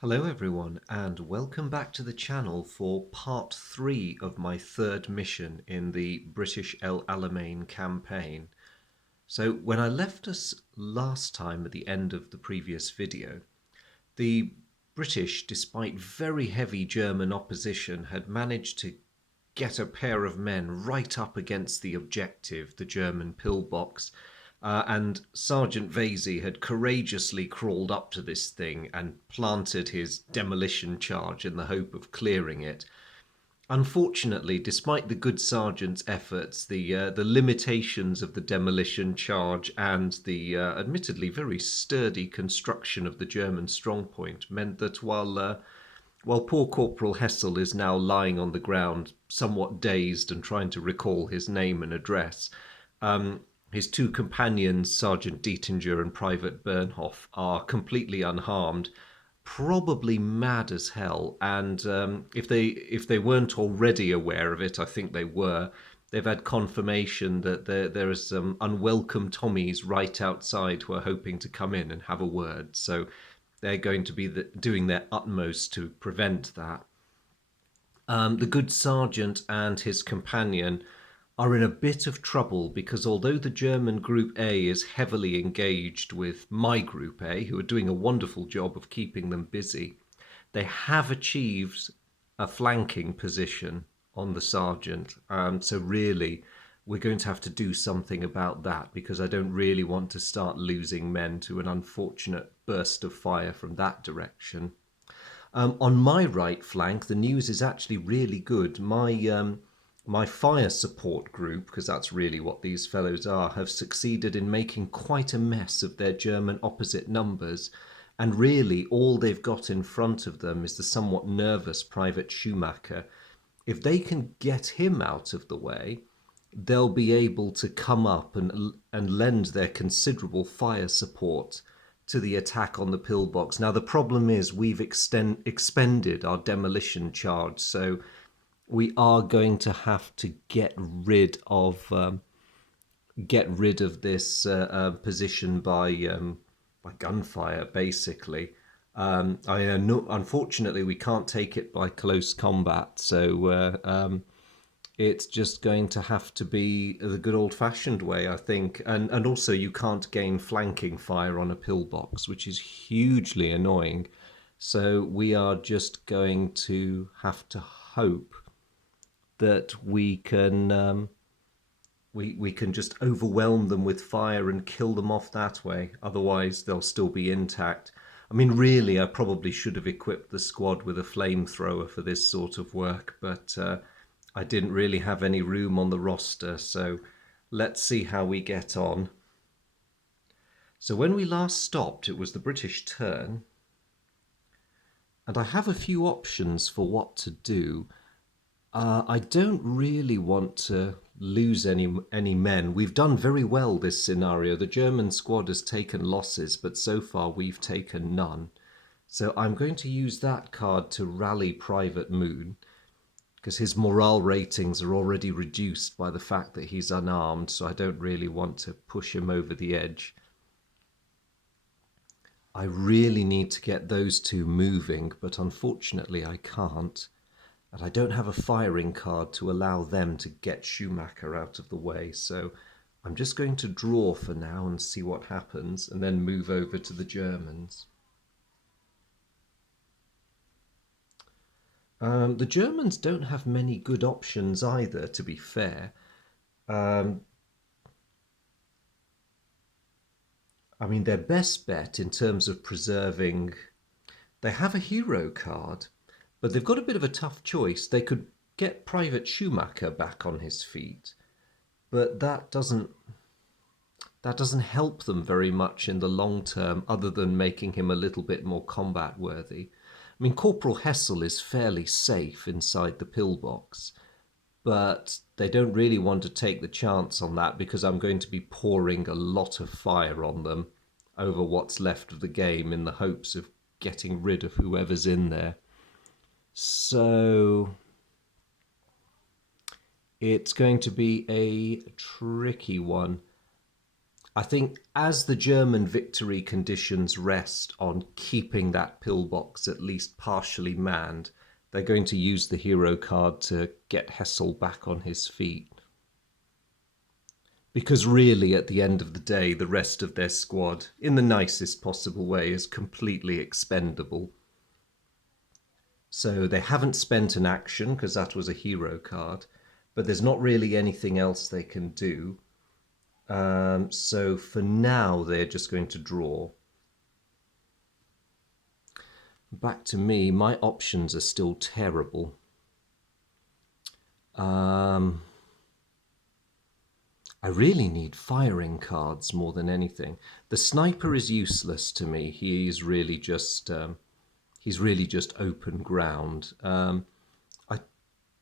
Hello everyone and welcome back to the channel for part 3 of my third mission in the British El Alamein campaign. So when I left us last time at the end of the previous video, the British, despite very heavy German opposition, had managed to get a pair of men right up against the objective, the German pillbox, and Sergeant Vasey had courageously crawled up to this thing and planted his demolition charge in the hope of clearing it. Unfortunately, despite the good sergeant's efforts, the limitations of the demolition charge and the admittedly very sturdy construction of the German strongpoint meant that while poor Corporal Hessel is now lying on the ground, somewhat dazed and trying to recall his name and address, his two companions, Sergeant Dietinger and Private Bernhoff, are completely unharmed, probably mad as hell. And if they weren't already aware of it, I think they were. They've had confirmation that there are some unwelcome Tommies right outside who are hoping to come in and have a word. So they're going to be doing their utmost to prevent that. The good sergeant and his companion are in a bit of trouble because although the German Group A is heavily engaged with my Group A, who are doing a wonderful job of keeping them busy, they have achieved a flanking position on the sergeant. So really, we're going to have to do something about that because I don't really want to start losing men to an unfortunate burst of fire from that direction. On my right flank, the news is actually really good. My fire support group, because that's really what these fellows are, have succeeded in making quite a mess of their German opposite numbers. And really, all they've got in front of them is the somewhat nervous Private Schumacher. If they can get him out of the way, they'll be able to come up and lend their considerable fire support to the attack on the pillbox. Now the problem is we've expended our demolition charge, so we are going to have to get rid of this position by gunfire, basically. Unfortunately, we can't take it by close combat, so it's just going to have to be the good old-fashioned way, I think. And also, you can't gain flanking fire on a pillbox, which is hugely annoying. So we are just going to have to hope that we can just overwhelm them with fire and kill them off that way. Otherwise, they'll still be intact. I mean, really, I probably should have equipped the squad with a flamethrower for this sort of work, but I didn't really have any room on the roster, so let's see how we get on. So when we last stopped, it was the British turn, and I have a few options for what to do. I don't really want to lose any men. We've done very well this scenario. The German squad has taken losses, but so far we've taken none. So I'm going to use that card to rally Private Moon, because his morale ratings are already reduced by the fact that he's unarmed, so I don't really want to push him over the edge. I really need to get those two moving, but unfortunately I can't. And I don't have a firing card to allow them to get Schumacher out of the way, so I'm just going to draw for now and see what happens, and then move over to the Germans. The Germans don't have many good options either, to be fair. Um, I mean, their best bet in terms of preserving... They have a hero card, but they've got a bit of a tough choice. They could get Private Schumacher back on his feet, but that doesn't help them very much in the long term, other than making him a little bit more combat worthy. I mean, Corporal Hessel is fairly safe inside the pillbox, but they don't really want to take the chance on that because I'm going to be pouring a lot of fire on them over what's left of the game in the hopes of getting rid of whoever's in there. So it's going to be a tricky one. I think as the German victory conditions rest on keeping that pillbox at least partially manned, they're going to use the hero card to get Hessel back on his feet. Because really, at the end of the day, the rest of their squad, in the nicest possible way, is completely expendable. So they haven't spent an action, because that was a hero card, but there's not really anything else they can do. So for now, they're just going to draw. Back to me, my options are still terrible. I really need firing cards more than anything. The sniper is useless to me. He's really just open ground. I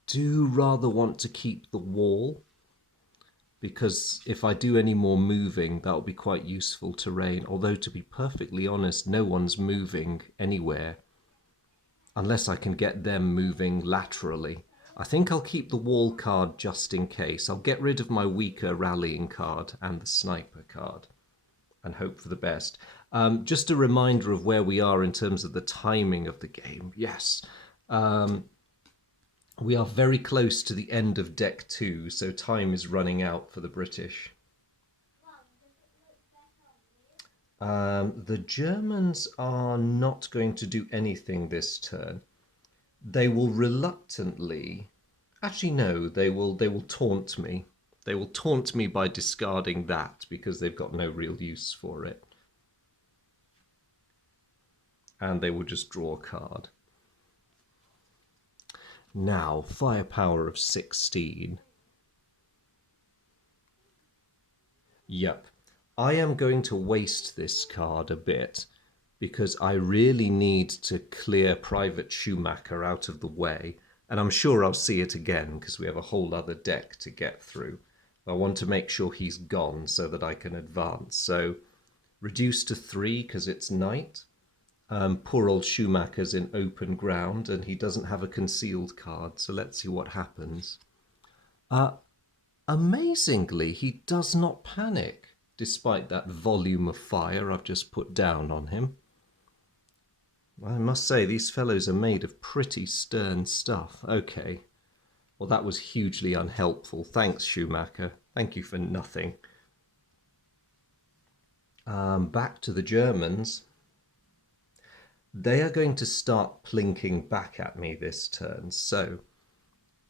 do rather want to keep the wall, because if I do any more moving, that'll be quite useful terrain. Although, to be perfectly honest, no one's moving anywhere unless I can get them moving laterally. I think I'll keep the wall card just in case. I'll get rid of my weaker rallying card and the sniper card and hope for the best. Just a reminder of where we are in terms of the timing of the game. Yes, we are very close to the end of deck 2, so time is running out for the British. The Germans are not going to do anything this turn. They will reluctantly... Actually, no, they will taunt me. They will taunt me by discarding that, because they've got no real use for it. And they will just draw a card. Now, firepower of 16. Yep. I am going to waste this card a bit, because I really need to clear Private Schumacher out of the way. And I'm sure I'll see it again, because we have a whole other deck to get through. I want to make sure he's gone so that I can advance. So reduce to 3 because it's night. Poor old Schumacher's in open ground and he doesn't have a concealed card. So let's see what happens. Amazingly, he does not panic, despite that volume of fire I've just put down on him. I must say, these fellows are made of pretty stern stuff. Okay. Well, that was hugely unhelpful. Thanks, Schumacher. Thank you for nothing. Back to the Germans. They are going to start plinking back at me this turn. So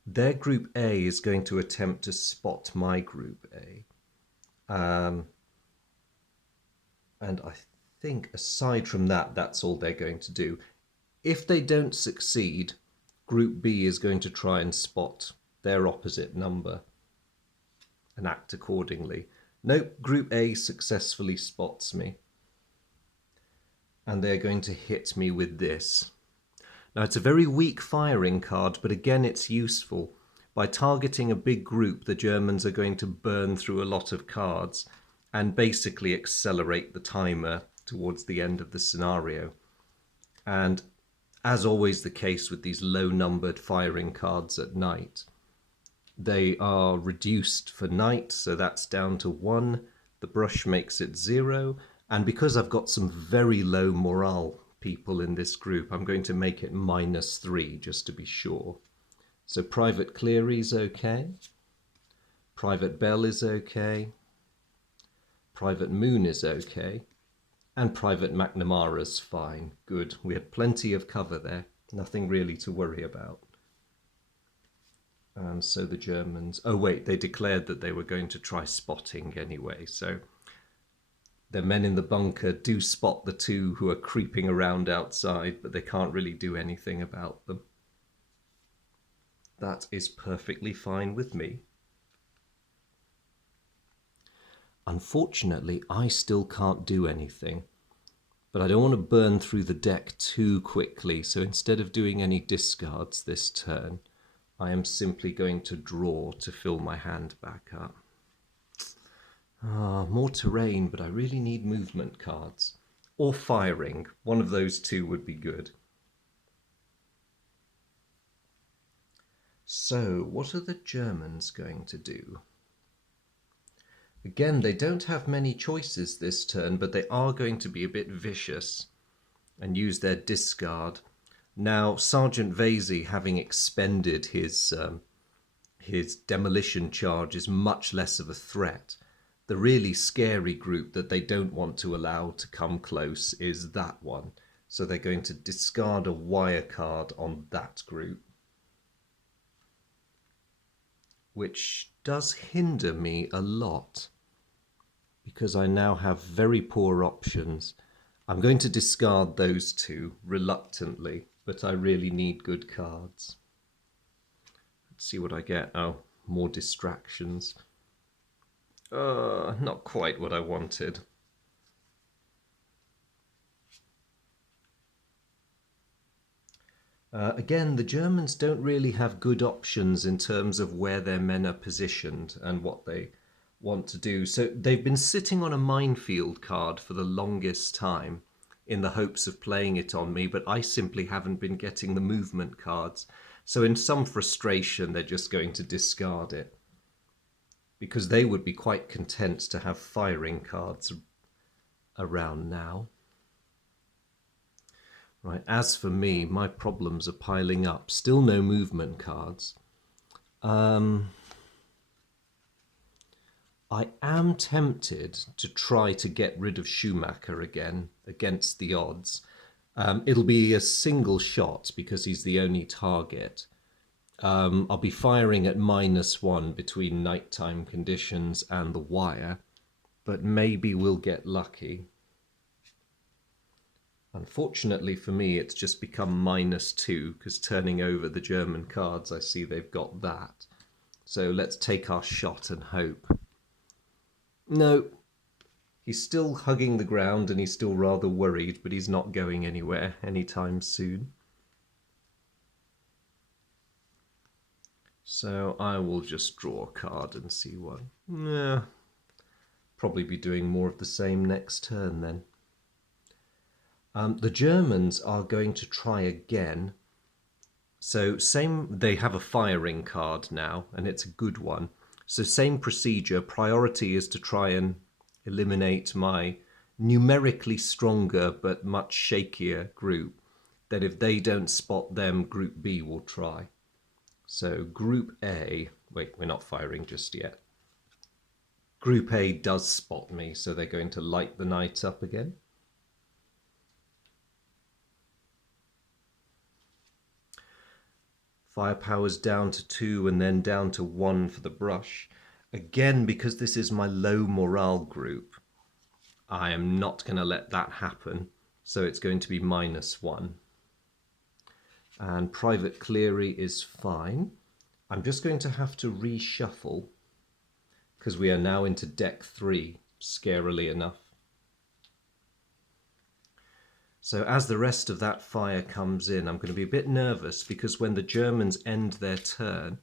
their Group A is going to attempt to spot my Group A. And I think aside from that, that's all they're going to do. If they don't succeed, Group B is going to try and spot their opposite number and act accordingly. Nope, Group A successfully spots me. And they're going to hit me with this. Now, it's a very weak firing card, but again, it's useful. By targeting a big group, the Germans are going to burn through a lot of cards and basically accelerate the timer towards the end of the scenario. And as always the case with these low-numbered firing cards at night, they are reduced for night, so that's down to 1. The brush makes it 0. And because I've got some very low morale people in this group, I'm going to make it -3 just to be sure. So Private Cleary's okay. Private Bell is okay. Private Moon is okay. And Private McNamara's fine. Good. We had plenty of cover there. Nothing really to worry about. And so the Germans... Oh, wait, they declared that they were going to try spotting anyway. So the men in the bunker do spot the two who are creeping around outside, but they can't really do anything about them. That is perfectly fine with me. Unfortunately, I still can't do anything. But I don't want to burn through the deck too quickly, so instead of doing any discards this turn, I am simply going to draw to fill my hand back up. More terrain, but I really need movement cards. Or firing. One of those two would be good. So, what are the Germans going to do? Again, they don't have many choices this turn, but they are going to be a bit vicious and use their discard. Now, Sergeant Vasey, having expended his demolition charge, is much less of a threat. The really scary group that they don't want to allow to come close is that one. So they're going to discard a wire card on that group, which does hinder me a lot because I now have very poor options. I'm going to discard those two reluctantly, but I really need good cards. Let's see what I get. Oh, more distractions. Not quite what I wanted. Again, the Germans don't really have good options in terms of where their men are positioned and what they want to do. So they've been sitting on a minefield card for the longest time in the hopes of playing it on me, but I simply haven't been getting the movement cards. So in some frustration, they're just going to discard it because they would be quite content to have firing cards around now. Right, as for me, my problems are piling up. Still no movement cards. I am tempted to try to get rid of Schumacher again against the odds. It'll be a single shot because he's the only target. I'll be firing at -1 between nighttime conditions and the wire, but maybe we'll get lucky. Unfortunately for me, it's just become -2 because turning over the German cards, I see they've got that. So let's take our shot and hope. No, he's still hugging the ground and he's still rather worried, but he's not going anywhere anytime soon. So I will just draw a card and see one. Yeah, probably be doing more of the same next turn then. The Germans are going to try again. So they have a firing card now, and it's a good one. So same procedure. Priority is to try and eliminate my numerically stronger but much shakier group. Then if they don't spot them, Group B will try. So Group A, wait, we're not firing just yet. Group A does spot me, so they're going to light the night up again. Firepower's down to 2 and then down to 1 for the brush. Again, because this is my low morale group, I am not going to let that happen. So it's going to be -1. And Private Cleary is fine. I'm just going to have to reshuffle because we are now into deck 3, scarily enough. So as the rest of that fire comes in, I'm going to be a bit nervous because when the Germans end their turn,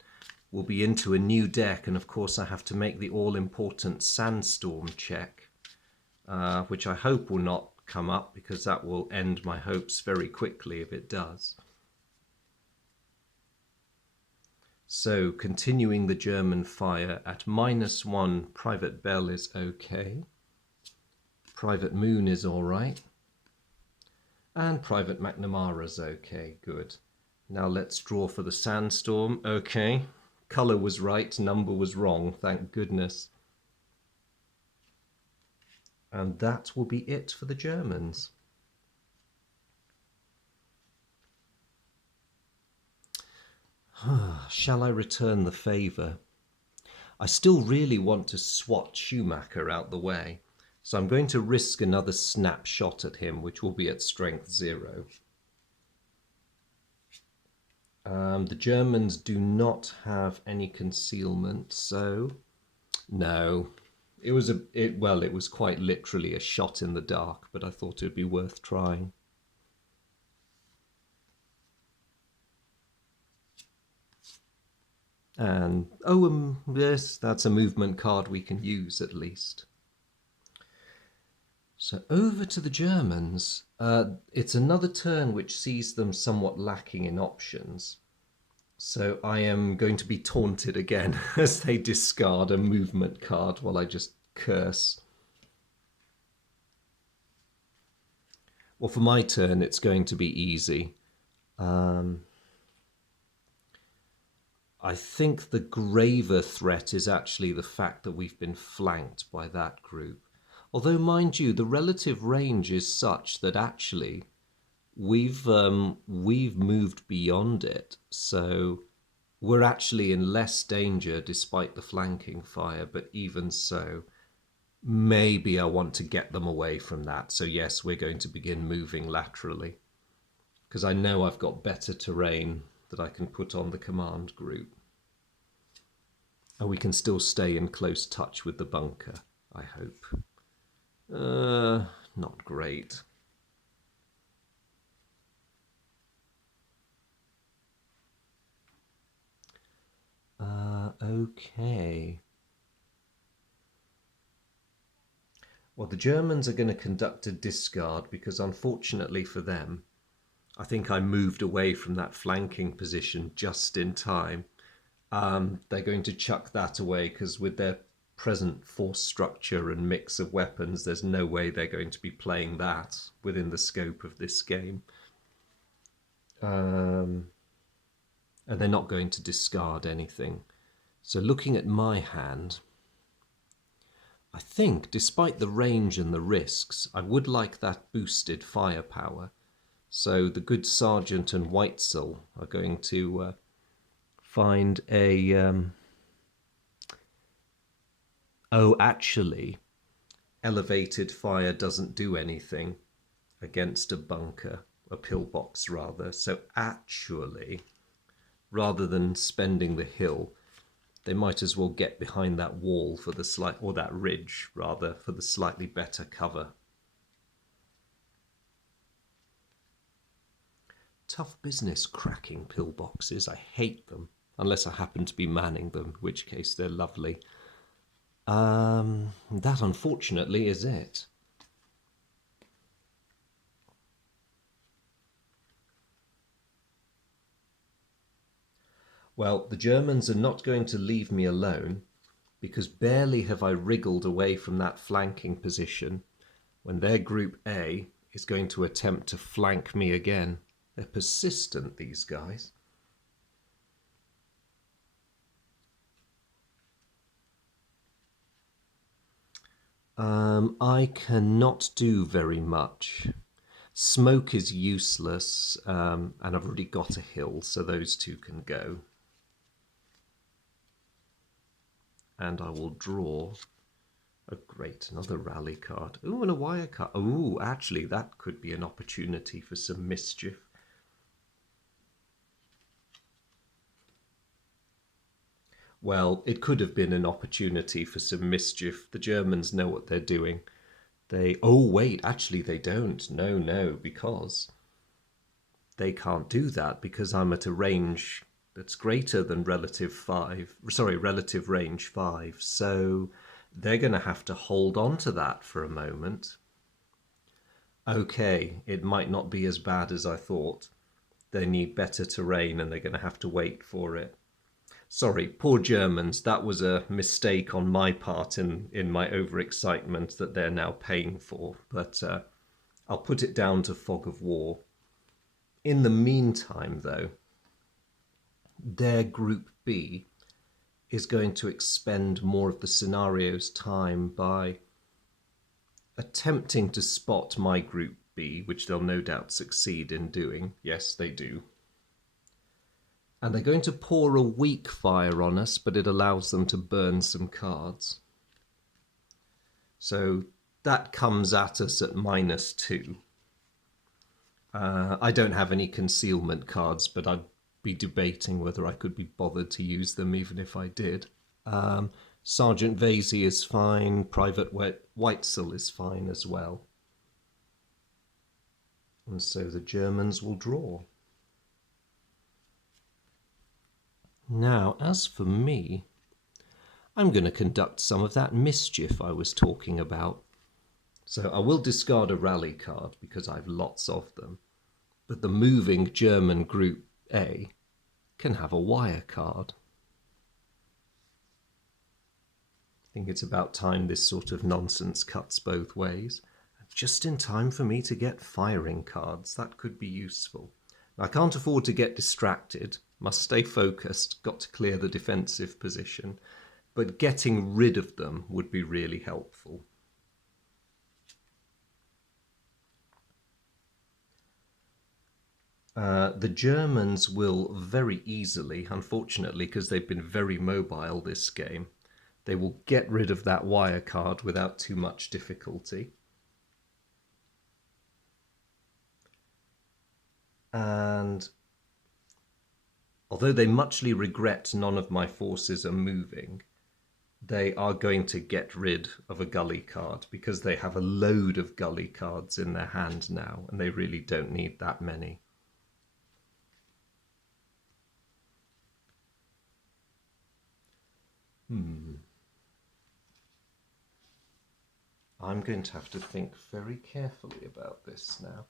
we'll be into a new deck. And of course, I have to make the all-important sandstorm check, which I hope will not come up because that will end my hopes very quickly if it does. So continuing the German fire at -1, Private Bell is okay. Private Moon is all right. And Private McNamara's okay, good. Now let's draw for the sandstorm. Okay, colour was right, number was wrong, thank goodness. And that will be it for the Germans. Shall I return the favour? I still really want to swat Schumacher out the way. So I'm going to risk another snapshot at him, which will be at strength 0. The Germans do not have any concealment, so no. It was quite literally a shot in the dark, but I thought it would be worth trying. And yes, that's a movement card we can use at least. So over to the Germans. It's another turn which sees them somewhat lacking in options. So I am going to be taunted again as they discard a movement card while I just curse. Well, for my turn, it's going to be easy. I think the graver threat is actually the fact that we've been flanked by that group. Although, mind you, the relative range is such that actually we've moved beyond it, so we're actually in less danger despite the flanking fire. But even so, maybe I want to get them away from that. So yes, we're going to begin moving laterally, because I know I've got better terrain that I can put on the command group. And we can still stay in close touch with the bunker, I hope. Not great. Okay. Well, the Germans are going to conduct a discard because, unfortunately for them, I think I moved away from that flanking position just in time. They're going to chuck that away because with their present force structure and mix of weapons, there's no way they're going to be playing that within the scope of this game. And they're not going to discard anything. So looking at my hand, I think, despite the range and the risks, I would like that boosted firepower. So the good Sergeant and Weitzel are going to find a... Oh, actually, elevated fire doesn't do anything against a bunker, a pillbox rather. So actually, rather than spending the hill, they might as well get behind that wall for the slight, or that ridge rather, for the slightly better cover. Tough business cracking pillboxes. I hate them, unless I happen to be manning them, in which case they're lovely. That unfortunately is it. Well, the Germans are not going to leave me alone, because barely have I wriggled away from that flanking position when their Group A is going to attempt to flank me again. They're persistent, these guys. I cannot do very much. Smoke is useless, and I've already got a hill, so those two can go. And I will draw another rally card. Ooh, and a wire card. Ooh, actually, that could be an opportunity for some mischief. Well, it could have been an opportunity for some mischief. The Germans know what they're doing. Oh, wait, actually they don't. No, because they can't do that because I'm at a range that's greater than relative range 5. So they're going to have to hold on to that for a moment. Okay, it might not be as bad as I thought. They need better terrain and they're going to have to wait for it. Sorry, poor Germans, that was a mistake on my part in my overexcitement that they're now paying for. But I'll put it down to fog of war. In the meantime, though, their Group B is going to expend more of the scenario's time by attempting to spot my Group B, which they'll no doubt succeed in doing. Yes, they do. And they're going to pour a weak fire on us, but it allows them to burn some cards. So that comes at us at -2. I don't have any concealment cards, but I'd be debating whether I could be bothered to use them even if I did. Sergeant Vasey is fine. Private Weitzel is fine as well. And so the Germans will draw. Now, as for me, I'm going to conduct some of that mischief I was talking about. So I will discard a rally card because I've lots of them. But the moving German Group A can have a wire card. think it's about time this sort of nonsense cuts both ways. Just in time for me to get firing cards. That could be useful. I can't afford to get distracted. Must stay focused. Got to clear the defensive position. But getting rid of them would be really helpful. The Germans will very easily, unfortunately, because they've been very mobile this game, they will get rid of that wire card without too much difficulty. And although they muchly regret none of my forces are moving, they are going to get rid of a gully card because they have a load of gully cards in their hand now, and they really don't need that many. I'm going to have to think very carefully about this now.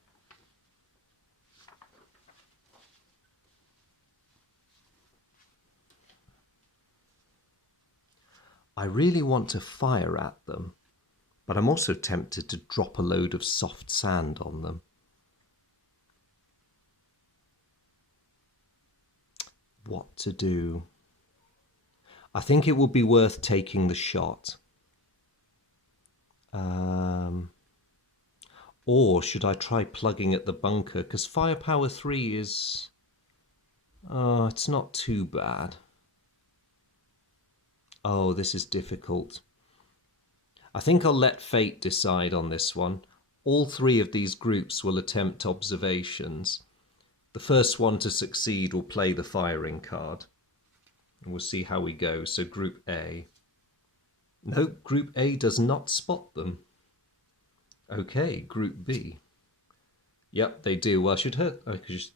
I really want to fire at them, but I'm also tempted to drop a load of soft sand on them. What to do? I think it would be worth taking the shot. Or should I try plugging at the bunker? Because firepower 3 is... it's not too bad. Oh, this is difficult. I think I'll let fate decide on this one. All three of these groups will attempt observations. The first one to succeed will play the firing card. And we'll see how we go. So Group A. No, Group A does not spot them. Okay, Group B. Yep, they do. Well, I should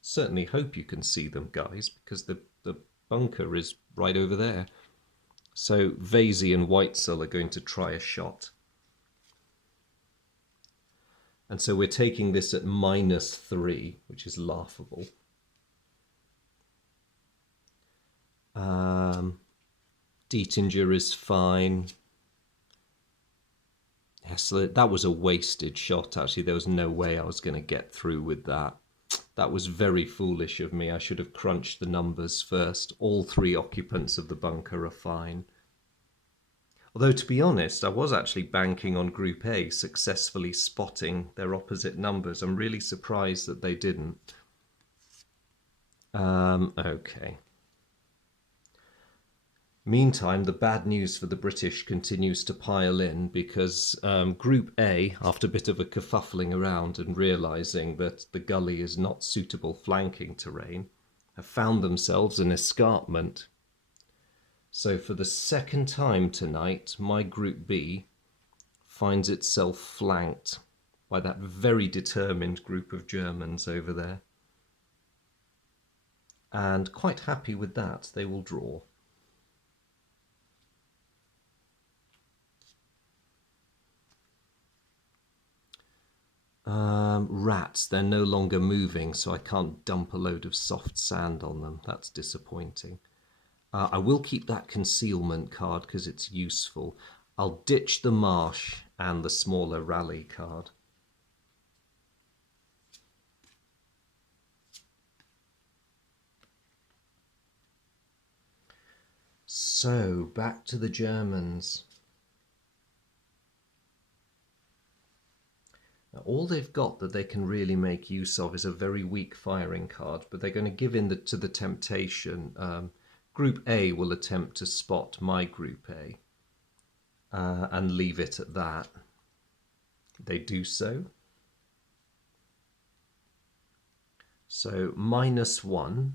certainly hope you can see them, guys, because the bunker is right over there. So Vasey and Weitzel are going to try a shot. And so we're taking this at -3, which is laughable. Dietinger is fine. Yes, that was a wasted shot, actually. There was no way I was going to get through with that. That was very foolish of me. I should have crunched the numbers first. All three occupants of the bunker are fine. Although, to be honest, I was actually banking on Group A successfully spotting their opposite numbers. I'm really surprised that they didn't. Okay. Meantime, the bad news for the British continues to pile in because Group A, after a bit of a kerfuffling around and realising that the gully is not suitable flanking terrain, have found themselves an escarpment. So for the second time tonight, my Group B finds itself flanked by that very determined group of Germans over there. And quite happy with that, they will draw. Rats, they're no longer moving, so I can't dump a load of soft sand on them. That's disappointing. I will keep that concealment card because it's useful. I'll ditch the marsh and the smaller rally card. So, back to the Germans. Now, all they've got that they can really make use of is a very weak firing card, but they're going to give in to the temptation. Group A will attempt to spot my Group A and leave it at that. They do so. So -1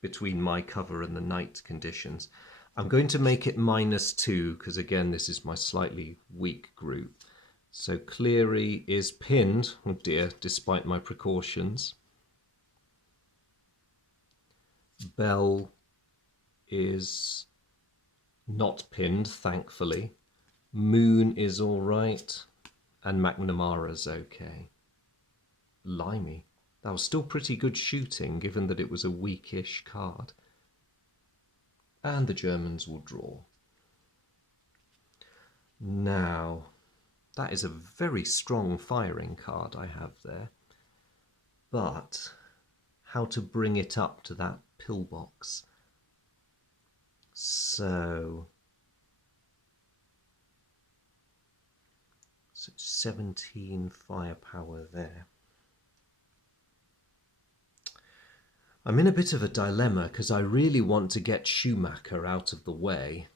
between my cover and the night conditions. I'm going to make it -2 because, again, this is my slightly weak group. So Cleary is pinned, oh dear, despite my precautions. Bell is not pinned, thankfully. Moon is all right, and McNamara's okay. Limey. That was still pretty good shooting, given that it was a weakish card. And the Germans will draw. Now, that is a very strong firing card I have there. But how to bring it up to that pillbox? So 17 firepower there. I'm in a bit of a dilemma because I really want to get Schumacher out of the way,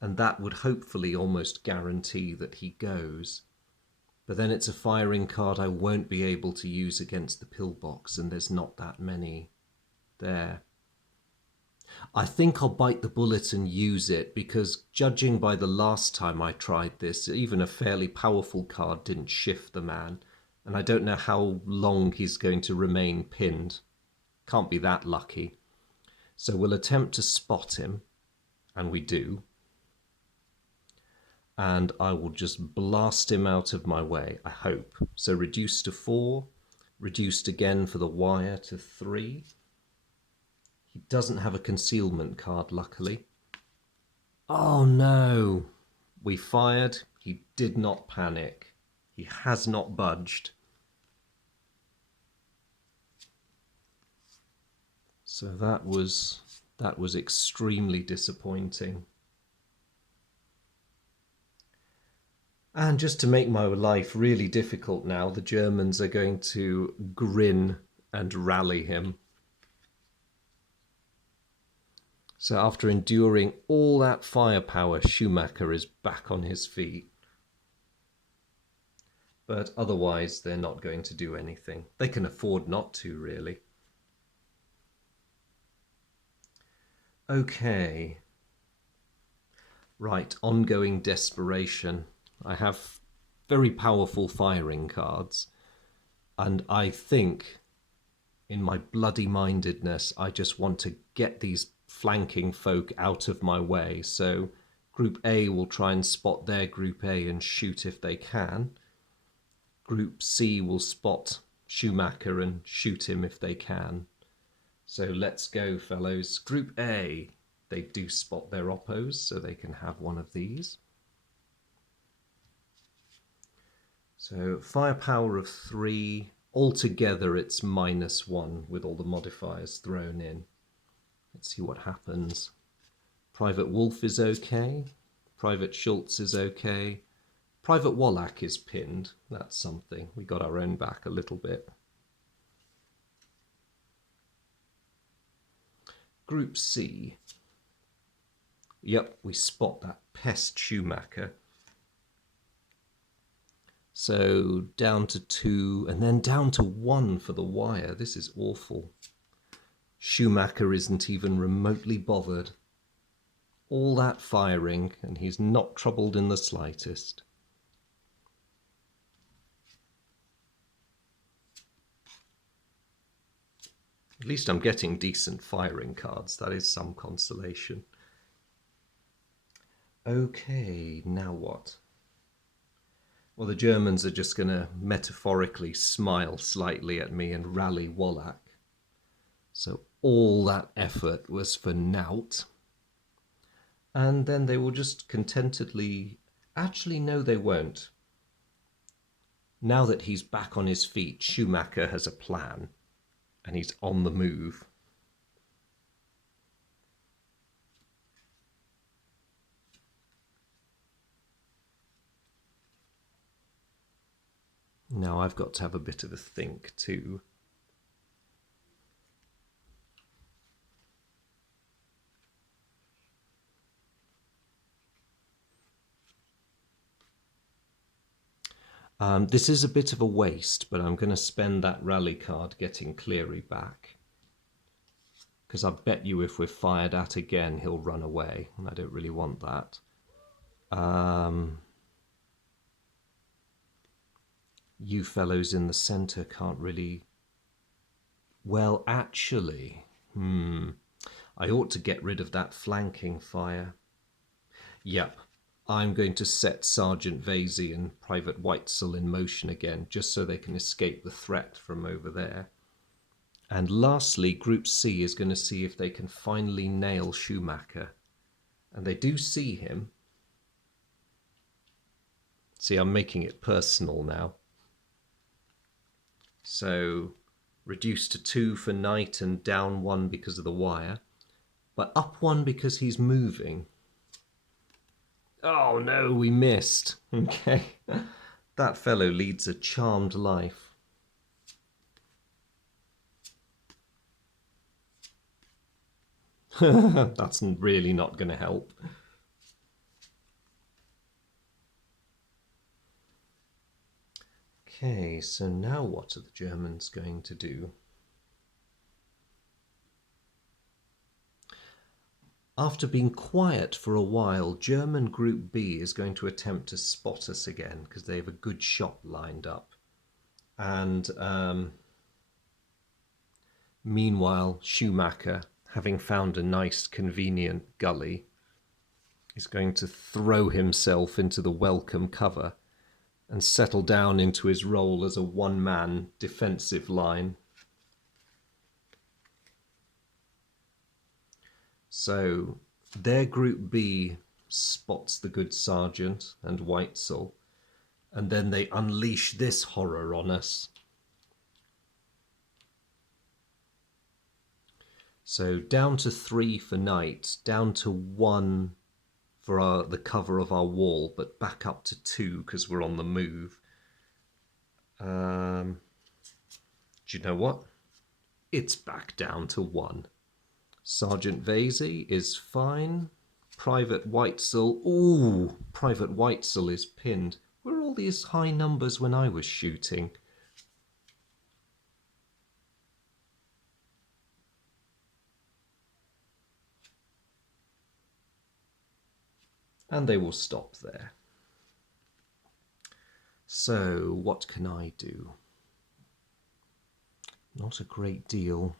and that would hopefully almost guarantee that he goes. But then it's a firing card I won't be able to use against the pillbox, and there's not that many there. I think I'll bite the bullet and use it, because judging by the last time I tried this, even a fairly powerful card didn't shift the man, and I don't know how long he's going to remain pinned. Can't be that lucky. So we'll attempt to spot him, and we do. And I will just blast him out of my way, I hope. So reduced to 4, reduced again for the wire to 3. He doesn't have a concealment card, luckily. Oh no! We fired. He did not panic. He has not budged. So that was extremely disappointing. And just to make my life really difficult now, the Germans are going to grin and rally him. So after enduring all that firepower, Schumacher is back on his feet. But otherwise, they're not going to do anything. They can afford not to, really. Okay. Right, ongoing desperation. I have very powerful firing cards, and I think in my bloody mindedness I just want to get these flanking folk out of my way. So Group A will try and spot their Group A and shoot if they can. Group C will spot Schumacher and shoot him if they can. So let's go, fellows. Group A, they do spot their oppos, so they can have one of these. So firepower of 3. Altogether it's -1 with all the modifiers thrown in. Let's see what happens. Private Wolf is okay. Private Schultz is okay. Private Wallach is pinned. That's something. We got our own back a little bit. Group C. Yep, we spot that pest Schumacher. So down to 2 and then down to 1 for the wire. This is awful. Schumacher isn't even remotely bothered. All that firing and he's not troubled in the slightest. At least I'm getting decent firing cards. That is some consolation. Okay, now what? Well, the Germans are just going to metaphorically smile slightly at me and rally Wallach. So all that effort was for naught. And then they will just contentedly... Actually, no, they won't. Now that he's back on his feet, Schumacher has a plan. And he's on the move. Now I've got to have a bit of a think too. This is a bit of a waste, but I'm going to spend that rally card getting Cleary back. Because I bet you if we're fired at again, he'll run away, and I don't really want that. You fellows in the centre can't really... Well, actually, I ought to get rid of that flanking fire. Yep, I'm going to set Sergeant Vasey and Private Weitzel in motion again, just so they can escape the threat from over there. And lastly, Group C is going to see if they can finally nail Schumacher. And they do see him. See, I'm making it personal now. So reduced to 2 for knight and down 1 because of the wire, but up 1 because he's moving. Oh no, we missed. Okay. That fellow leads a charmed life. That's really not going to help. Okay, so now what are the Germans going to do? After being quiet for a while, German Group B is going to attempt to spot us again because they have a good shot lined up. And meanwhile, Schumacher, having found a nice convenient gully, is going to throw himself into the welcome cover and settle down into his role as a one-man defensive line. So their Group B spots the good sergeant and Weitzel, and then they unleash this horror on us. So down to 3 for knight, down to 1 for the cover of our wall, but back up to 2 because we're on the move. Do you know what? It's back down to 1. Sergeant Vasey is fine. Private Weitzel. Ooh, Private Weitzel is pinned. Where are all these high numbers when I was shooting? And they will stop there. So what can I do? Not a great deal.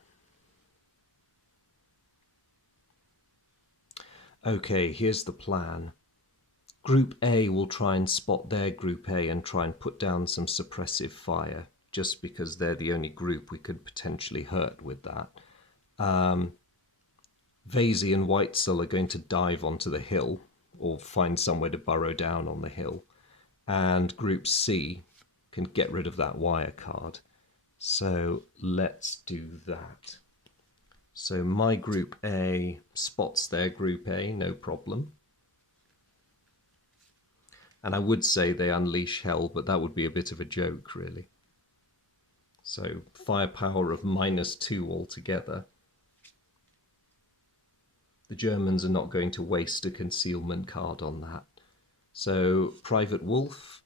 Okay, here's the plan. Group A will try and spot their Group A and try and put down some suppressive fire, just because they're the only group we could potentially hurt with that. Vasey and Weitzel are going to dive onto the hill, or find somewhere to burrow down on the hill. And Group C can get rid of that wire card. So let's do that. So my Group A spots their Group A, no problem. And I would say they unleash hell, but that would be a bit of a joke, really. So firepower of -2 altogether. The Germans are not going to waste a concealment card on that. So Private Wolf.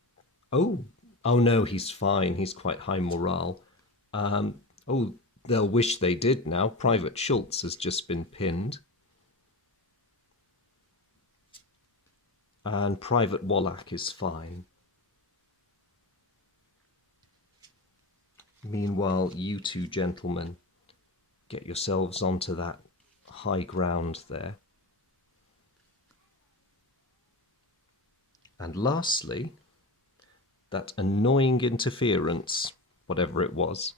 Oh no, he's fine. He's quite high morale. Oh, they'll wish they did now. Private Schultz has just been pinned. And Private Wallach is fine. Meanwhile, you two gentlemen, get yourselves onto that high ground there. And lastly, that annoying interference, whatever it was,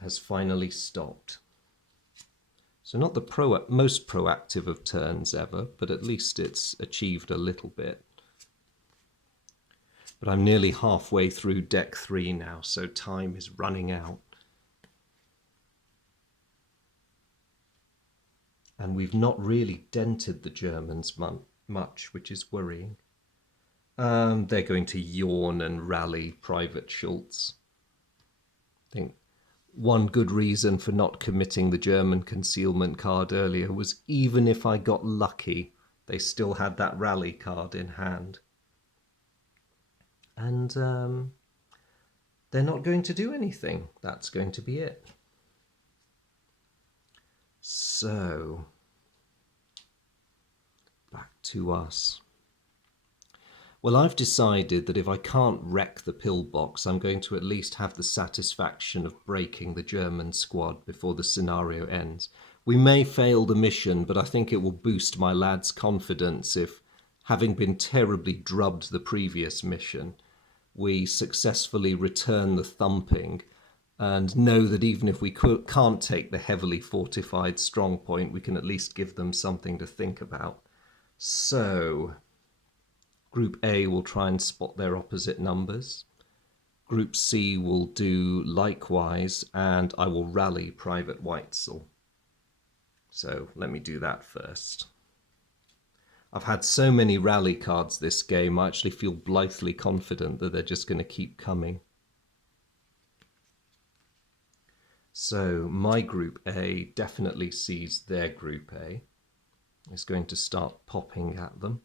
has finally stopped. So not the most proactive of turns ever, but at least it's achieved a little bit. But I'm nearly halfway through deck 3 now, so time is running out. And we've not really dented the Germans much, which is worrying. They're going to yawn and rally Private Schultz. I think one good reason for not committing the German concealment card earlier was even if I got lucky, they still had that rally card in hand. And they're not going to do anything. That's going to be it. So, back to us. Well, I've decided that if I can't wreck the pillbox, I'm going to at least have the satisfaction of breaking the German squad before the scenario ends. We may fail the mission, but I think it will boost my lads' confidence if, having been terribly drubbed the previous mission, we successfully return the thumping and know that even if we can't take the heavily fortified strong point, we can at least give them something to think about. So, Group A will try and spot their opposite numbers. Group C will do likewise, and I will rally Private Weitzel. So let me do that first. I've had so many rally cards this game, I actually feel blithely confident that they're just going to keep coming. So my Group A definitely sees their Group A. It's going to start popping at them.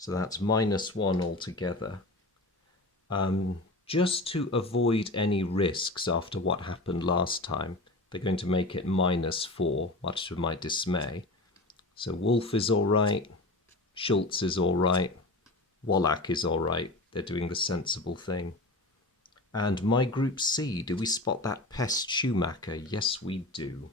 So that's -1 altogether. Just to avoid any risks after what happened last time, they're going to make it -4, much to my dismay. So Wolf is all right, Schultz is all right, Wallach is all right. They're doing the sensible thing. And my Group C, do we spot that pest Schumacher? Yes, we do.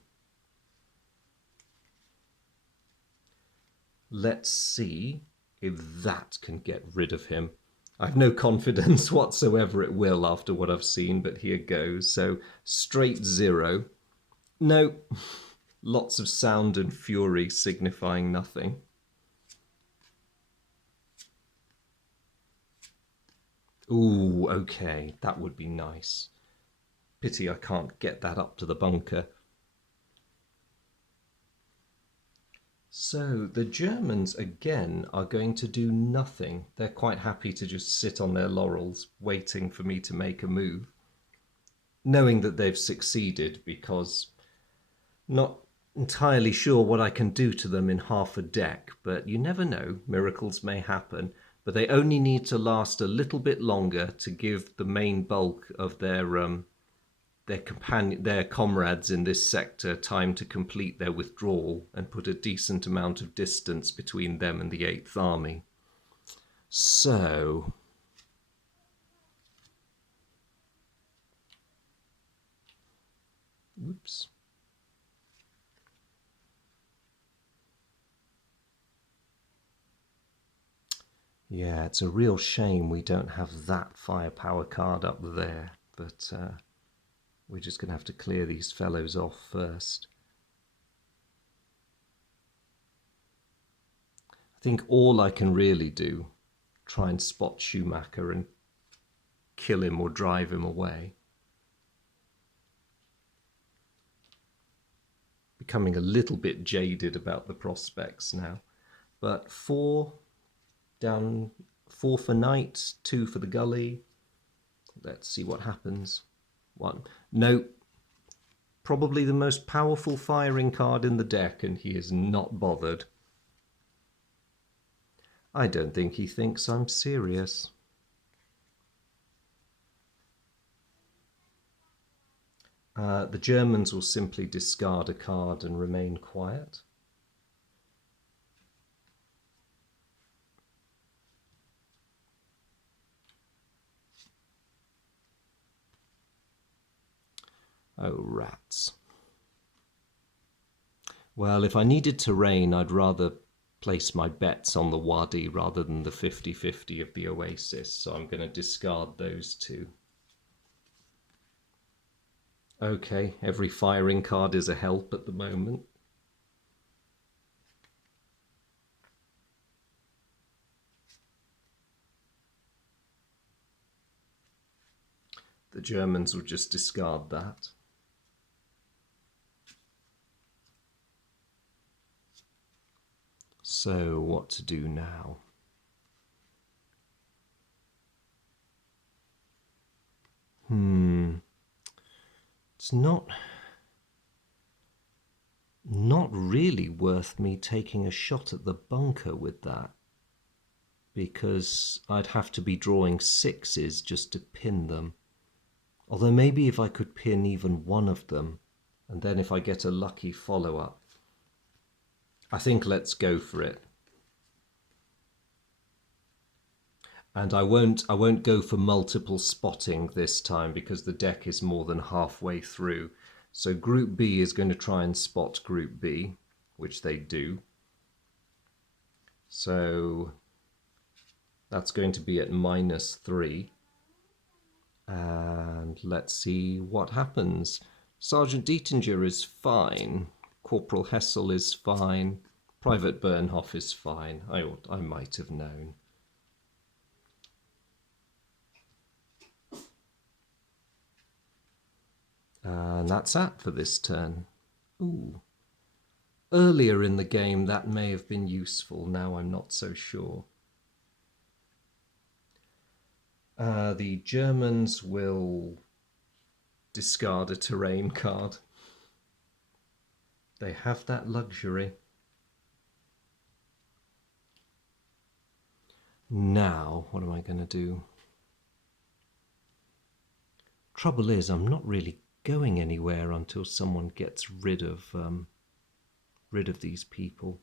Let's see if that can get rid of him. I've no confidence whatsoever it will after what I've seen, but here goes. So straight 0. No, lots of sound and fury signifying nothing. Ooh, okay, that would be nice. Pity I can't get that up to the bunker. So the Germans again are going to do nothing. They're quite happy to just sit on their laurels waiting for me to make a move, knowing that they've succeeded, because not entirely sure what I can do to them in half a deck, but you never know, miracles may happen. But they only need to last a little bit longer to give the main bulk of their comrades in this sector time to complete their withdrawal and put a decent amount of distance between them and the 8th Army. So whoops. Yeah, it's a real shame we don't have that firepower card up there, but we're just going to have to clear these fellows off first. I think all I can really do, try and spot Schumacher and kill him or drive him away. Becoming a little bit jaded about the prospects now. But 4 down, 4 for knight, 2 for the gully. Let's see what happens. 1. No. Probably the most powerful firing card in the deck, and he is not bothered. I don't think he thinks I'm serious. The Germans will simply discard a card and remain quiet. Oh, rats. Well, if I needed terrain, I'd rather place my bets on the Wadi rather than the 50-50 of the Oasis, so I'm going to discard those 2. Okay, every firing card is a help at the moment. The Germans will just discard that. So what to do now? It's not really worth me taking a shot at the bunker with that, because I'd have to be drawing 6s just to pin them. Although maybe if I could pin even one of them, and then if I get a lucky follow-up. I think let's go for it. And I won't go for multiple spotting this time, because the deck is more than halfway through. So Group B is going to try and spot Group B, which they do. So that's going to be at -3. And let's see what happens. Sergeant Dietinger is fine. Corporal Hessel is fine. Private Bernhoff is fine. I might have known. And that's that for this turn. Ooh. Earlier in the game that may have been useful, now I'm not so sure. The Germans will discard a terrain card. They have that luxury. Now, what am I going to do? Trouble is, I'm not really going anywhere until someone gets rid of these people.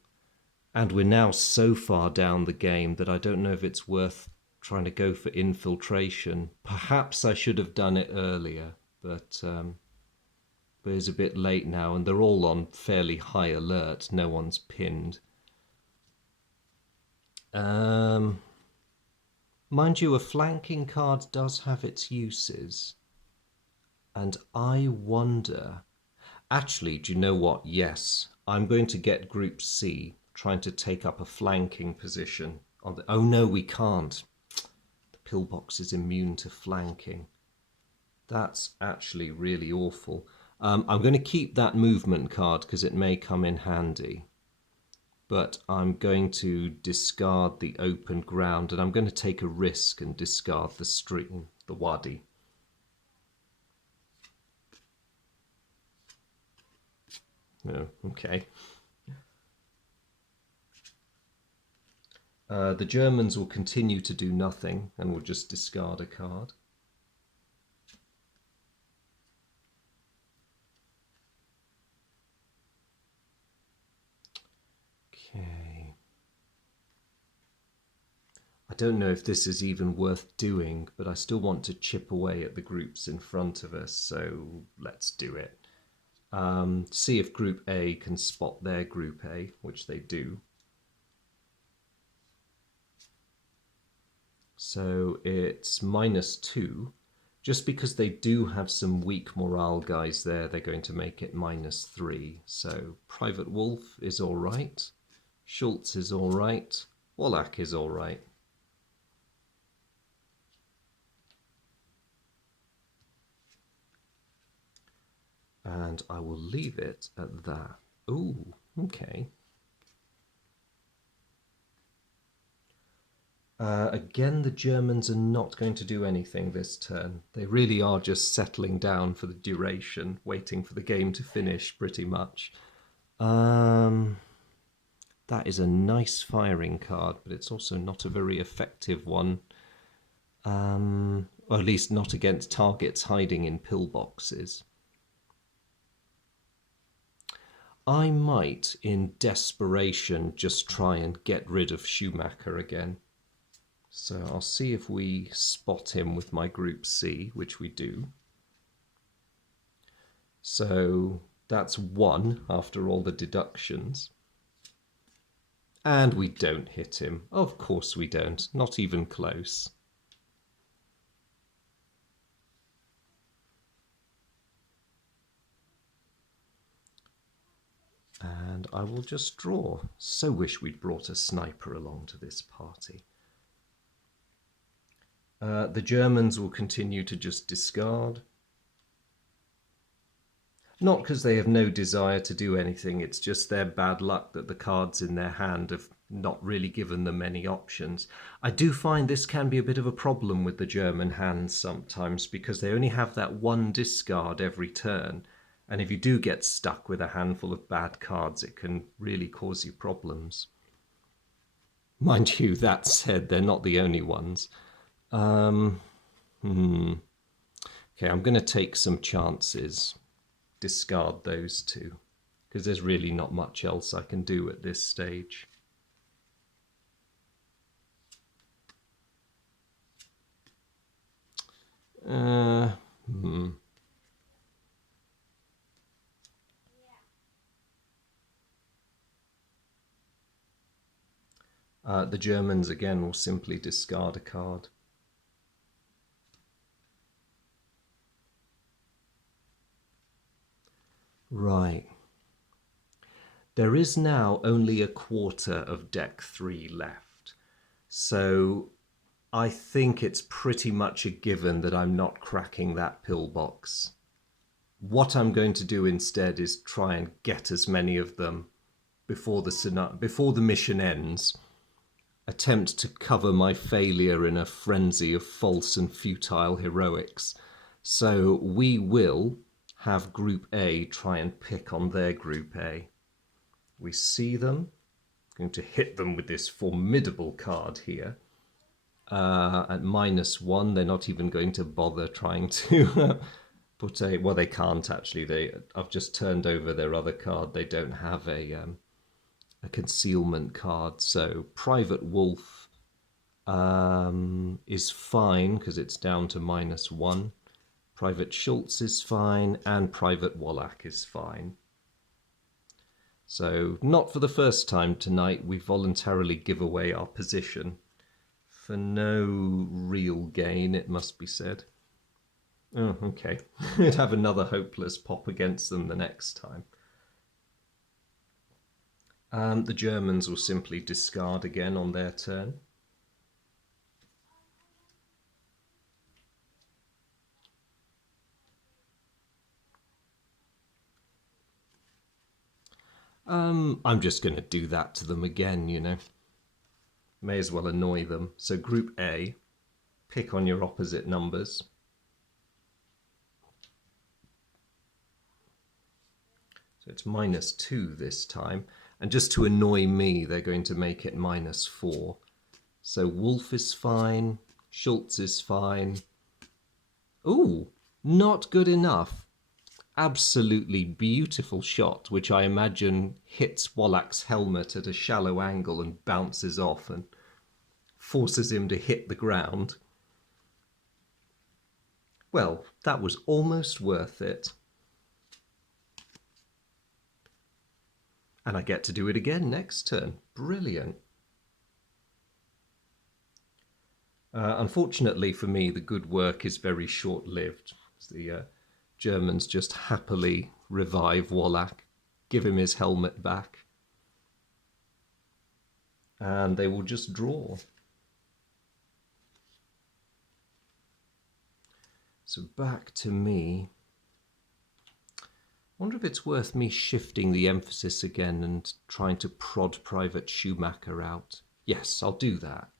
And we're now so far down the game that I don't know if it's worth trying to go for infiltration. Perhaps I should have done it earlier, but it's a bit late now, and they're all on fairly high alert. No one's pinned. Mind you, a flanking card does have its uses. And I wonder... Actually, do you know what? Yes, I'm going to get Group C, trying to take up a flanking position. Oh no, we can't. The pillbox is immune to flanking. That's actually really awful. I'm going to keep that movement card because it may come in handy. But I'm going to discard the open ground, and I'm going to take a risk and discard the stream, the wadi. No, okay. The Germans will continue to do nothing and will just discard a card. Okay. I don't know if this is even worth doing, but I still want to chip away at the groups in front of us, so let's do it. See if Group A can spot their Group A, which they do. So it's -2. Just because they do have some weak morale guys there, they're going to make it -3. So Private Wolf is all right. Schultz is all right. Wallach is all right. And I will leave it at that. Ooh, okay. Again, the Germans are not going to do anything this turn. They really are just settling down for the duration, waiting for the game to finish, pretty much. That is a nice firing card, but it's also not a very effective one. Or at least not against targets hiding in pillboxes. I might, in desperation, just try and get rid of Schumacher again. So I'll see if we spot him with my Group C, which we do. So that's 1 after all the deductions. And we don't hit him. Of course we don't. Not even close. And I will just draw. So wish we'd brought a sniper along to this party. The Germans will continue to just discard. Not because they have no desire to do anything, it's just their bad luck that the cards in their hand have not really given them many options. I do find this can be a bit of a problem with the German hands sometimes because they only have that one discard every turn. And if you do get stuck with a handful of bad cards, it can really cause you problems. Mind you, that said, they're not the only ones. Okay, I'm going to take some chances. Discard those two, because there's really not much else I can do at this stage. The Germans again will simply discard a card. Right. There is now only a quarter of deck 3 left. So I think it's pretty much a given that I'm not cracking that pillbox. What I'm going to do instead is try and get as many of them before the mission ends. Attempt to cover my failure in a frenzy of false and futile heroics. So we will have Group A try and pick on their Group A. We see them. Going to hit them with this formidable card here. At -1, they're not even going to bother trying to put a... Well, they can't actually. I've just turned over their other card. They don't have a concealment card. So Private Wolf is fine because it's down to -1. Private Schultz is fine, and Private Wallach is fine. So, not for the first time tonight, we voluntarily give away our position. For no real gain, it must be said. Oh, okay. We'd have another hopeless pop against them the next time. The Germans will simply discard again on their turn. I'm just going to do that to them again, you know. May as well annoy them. So Group A, pick on your opposite numbers. So it's -2 this time. And just to annoy me, they're going to make it -4. So Wolf is fine. Schultz is fine. Ooh, not good enough. Absolutely beautiful shot, which I imagine hits Wallach's helmet at a shallow angle and bounces off and forces him to hit the ground. Well, that was almost worth it. And I get to do it again next turn. Brilliant. Unfortunately for me, the good work is very short-lived. The Germans just happily revive Wallach, give him his helmet back, and they will just draw. So back to me. I wonder if it's worth me shifting the emphasis again and trying to prod Private Schumacher out. Yes, I'll do that.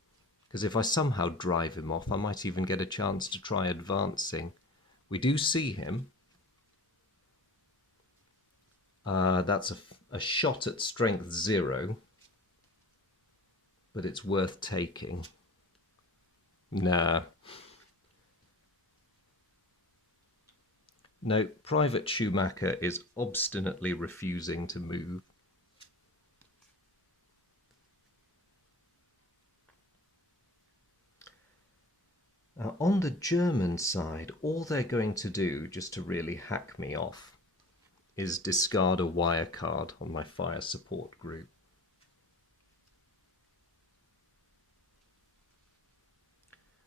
Because if I somehow drive him off, I might even get a chance to try advancing. We do see him. That's a shot at strength 0. But it's worth taking. Nah. No, Private Schumacher is obstinately refusing to move. On the German side, all they're going to do, just to really hack me off, is discard a wire card on my fire support group.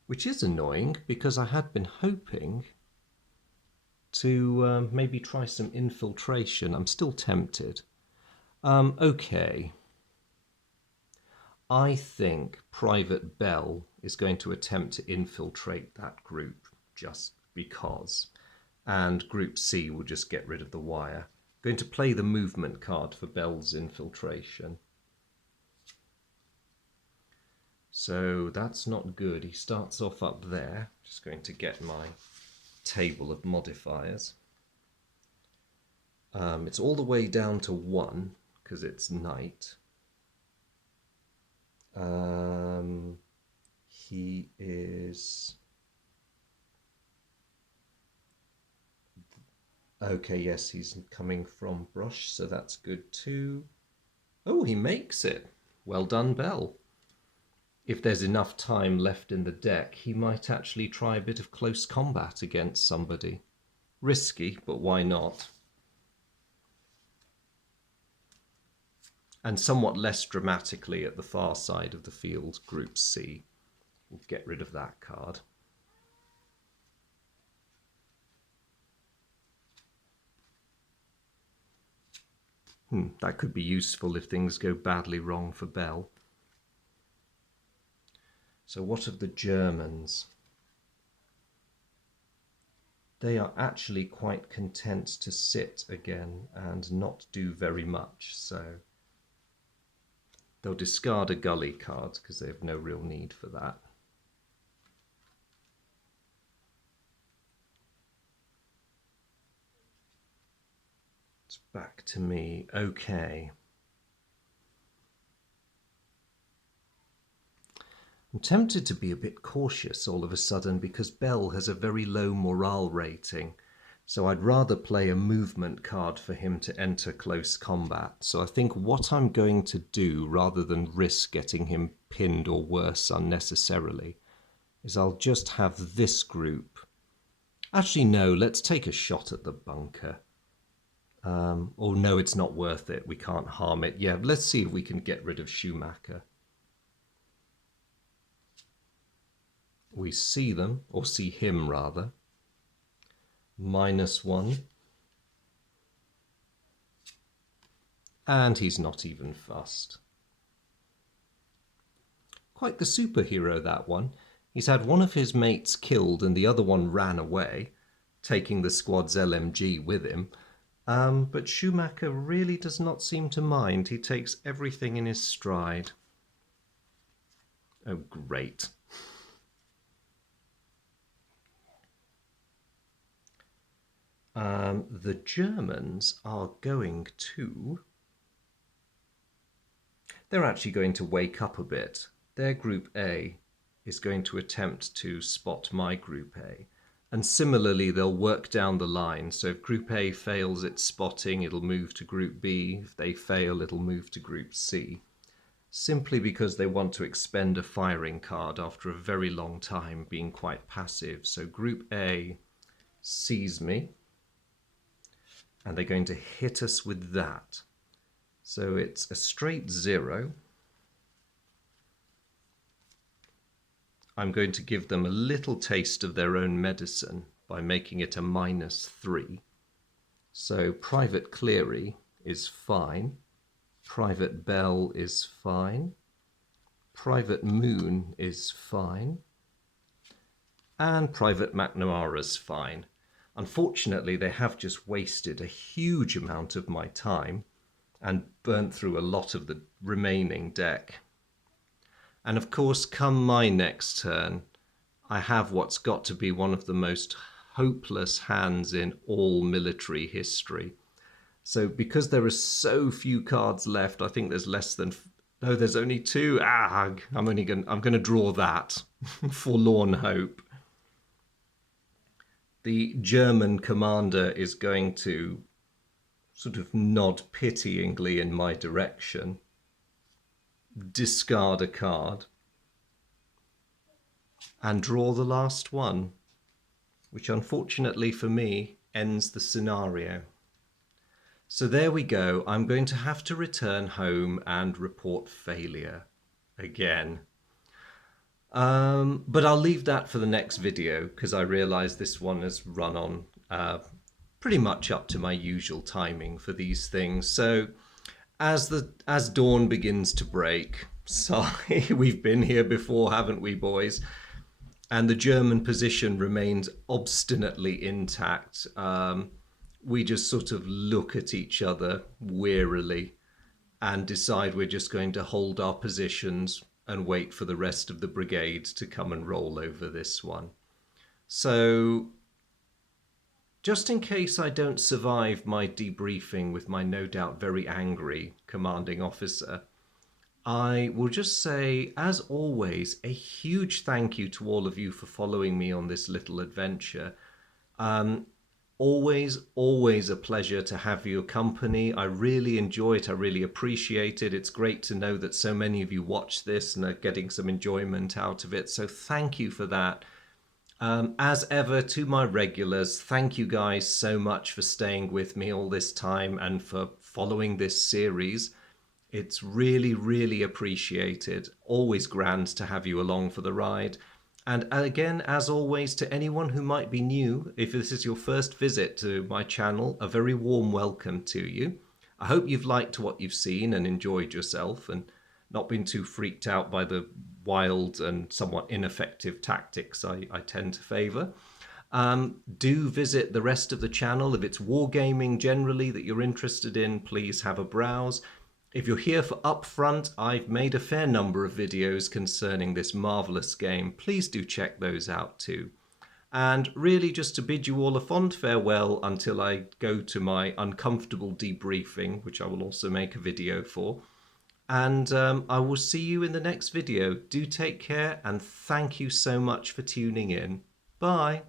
Which is annoying, because I had been hoping to maybe try some infiltration. I'm still tempted. Okay. I think Private Bell is going to attempt to infiltrate that group just because. And Group C will just get rid of the wire. Going to play the movement card for Bell's infiltration. So that's not good. He starts off up there. Just going to get my table of modifiers. It's all the way down to 1 because it's night. He is... Okay, yes, he's coming from brush, so that's good too. Oh, he makes it. Well done, Bell. If there's enough time left in the deck, he might actually try a bit of close combat against somebody. Risky, but why not? And somewhat less dramatically at the far side of the field, Group C. We'll get rid of that card. That could be useful if things go badly wrong for Bell. So what of the Germans? They are actually quite content to sit again and not do very much, so they'll discard a gully card because they have no real need for that. It's back to me. Okay. I'm tempted to be a bit cautious all of a sudden because Bell has a very low morale rating. So I'd rather play a movement card for him to enter close combat. So I think what I'm going to do, rather than risk getting him pinned or worse unnecessarily, is I'll just have this group. Actually, no, let's take a shot at the bunker. Oh, no, it's not worth it. We can't harm it. Yeah, let's see if we can get rid of Schumacher. We see them, or see him rather. -1. And he's not even fussed. Quite the superhero, that one. He's had one of his mates killed and the other one ran away, taking the squad's LMG with him. But Schumacher really does not seem to mind. He takes everything in his stride. Oh, great. The Germans are going to... They're actually going to wake up a bit. Their Group A is going to attempt to spot my Group A. And similarly, they'll work down the line. So if Group A fails its spotting, it'll move to Group B. If they fail, it'll move to Group C. Simply because they want to expend a firing card after a very long time being quite passive. So Group A sees me, and they're going to hit us with that. So it's a straight 0. I'm going to give them a little taste of their own medicine by making it a -3. So Private Cleary is fine. Private Bell is fine. Private Moon is fine. And Private McNamara's fine. Unfortunately, they have just wasted a huge amount of my time and burnt through a lot of the remaining deck. And of course, come my next turn, I have what's got to be one of the most hopeless hands in all military history. So because there are so few cards left, I think there's less than... No, there's only 2. I'm going to draw that. Forlorn hope. The German commander is going to sort of nod pityingly in my direction, discard a card, and draw the last one, which unfortunately for me ends the scenario. So there we go. I'm going to have to return home and report failure again. But I'll leave that for the next video because I realise this one has run on pretty much up to my usual timing for these things. So as dawn begins to break, sorry, we've been here before, haven't we, boys? And the German position remains obstinately intact. We just sort of look at each other wearily and decide we're just going to hold our positions and wait for the rest of the brigade to come and roll over this one. So just in case I don't survive my debriefing with my no doubt very angry commanding officer, I will just say, as always, a huge thank you to all of you for following me on this little adventure. Always a pleasure to have your company. I really enjoy it. I really appreciate it. It's great to know that so many of you watch this and are getting some enjoyment out of it. So thank you for that. As ever, to my regulars, thank you guys so much for staying with me all this time and for following this series. It's really appreciated. Always grand to have you along for the ride. And again, as always, to anyone who might be new, if this is your first visit to my channel, a very warm welcome to you. I hope you've liked what you've seen and enjoyed yourself and not been too freaked out by the wild and somewhat ineffective tactics I tend to favour. Do visit the rest of the channel. If it's wargaming generally that you're interested in, please have a browse. If you're here for Upfront, I've made a fair number of videos concerning this marvellous game. Please do check those out too. And really just to bid you all a fond farewell until I go to my uncomfortable debriefing, which I will also make a video for. And I will see you in the next video. Do take care and thank you so much for tuning in. Bye.